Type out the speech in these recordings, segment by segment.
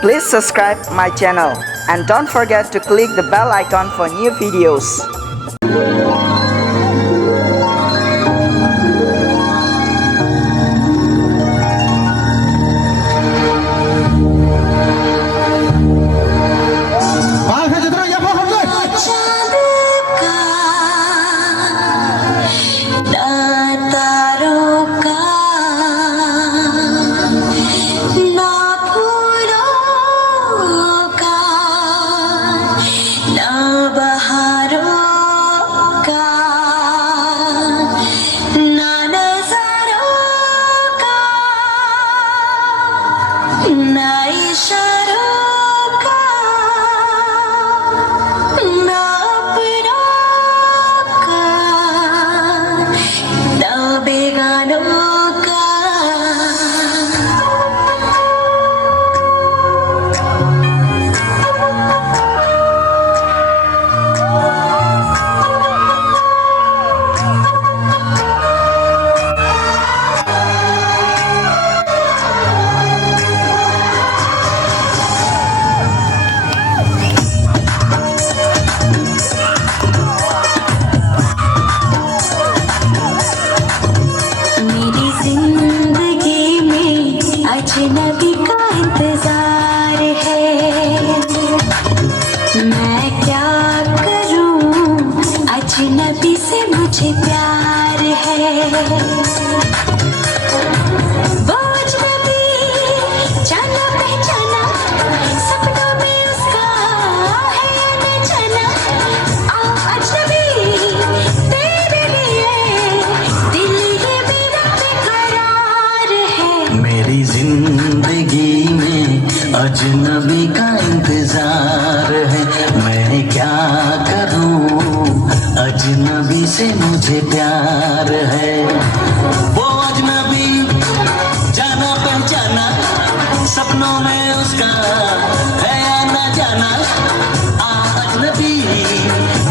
Please subscribe my channel and don't forget to click the bell icon for new videos. अजनबी का इंतजार है, मैं क्या करूं, अजनबी से मुझे प्यार है। वो अजनबी जाना पहचाना, सपनों में उसका है न जाना। आओ अजनबी तेरे लिए, दिल ये मेरा बेकरार है। मेरी जिंदगी में अजनबी का इंतजार है, मैं क्या करूं, अजनबी से मुझे प्यार है। वो अजनबी जाना पहचाना, सपनों में उसका है या न जाना। आ अजनबी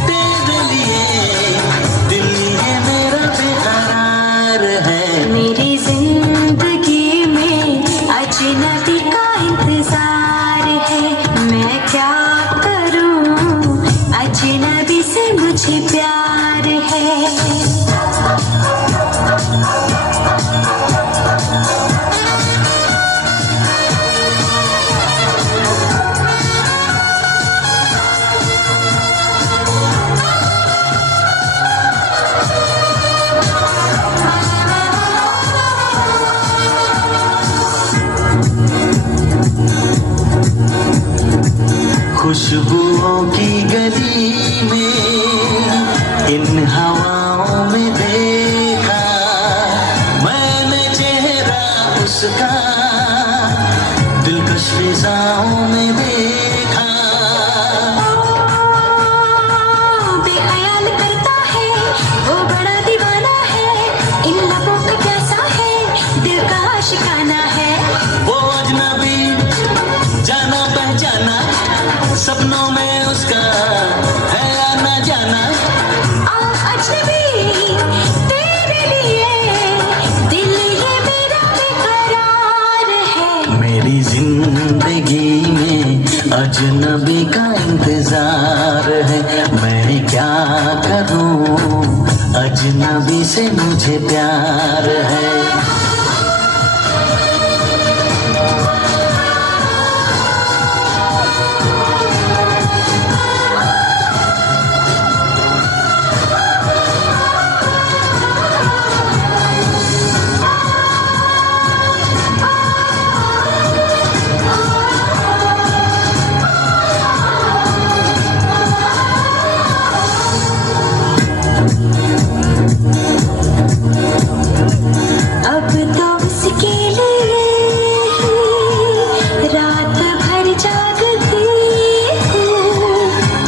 तेरे लिए, दिल ये मेरा बेकरार है। मेरी जिंदगी में अजनबी का इंतजार है, मैं क्या करूं, अजनबी से मुझे प्यार है। खुशबुओं की गली में, इन हवाओं में देखा मैंने चेहरा उसका, दिलकश फिजाओं में देखा। बेख्याल करता है वो बड़ा दीवाना है, इन लबों का कैसा है, दिल का आशिकाना है। वो अजनबी जाना पहचाना, सपनों में उसका है या न जाना। आओ अजनबी तेरे लिए, दिल ये मेरा बेकरार है। मेरी जिंदगी में अजनबी का इंतजार है, मैं क्या करूं, अजनबी से मुझे प्यार है। अब तो उसके लिए रात भर जागती हूँ,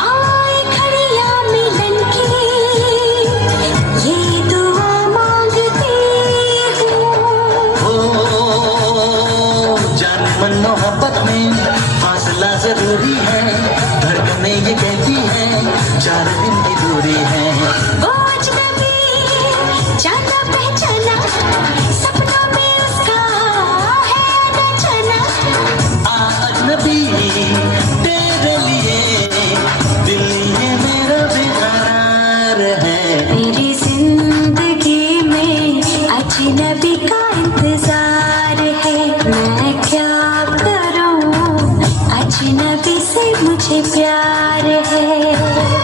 आए घड़ियाँ मिलन की, ये दुआ मांगती हूँ। ओ जान मन मोहब्बत में फासला जरूरी है, धड़कनें ये कहती हैं 4 दिन की दूरी है। वो अजनबी जाना पहचाना, सपनों में उसका है न जाना। आ अजनबी तेरे लिए दिल ये मेरा बेकरार है। मेरी जिंदगी में अजनबी का इंतजार है। मैं क्या करूं, अजनबी से मुझे प्यार है।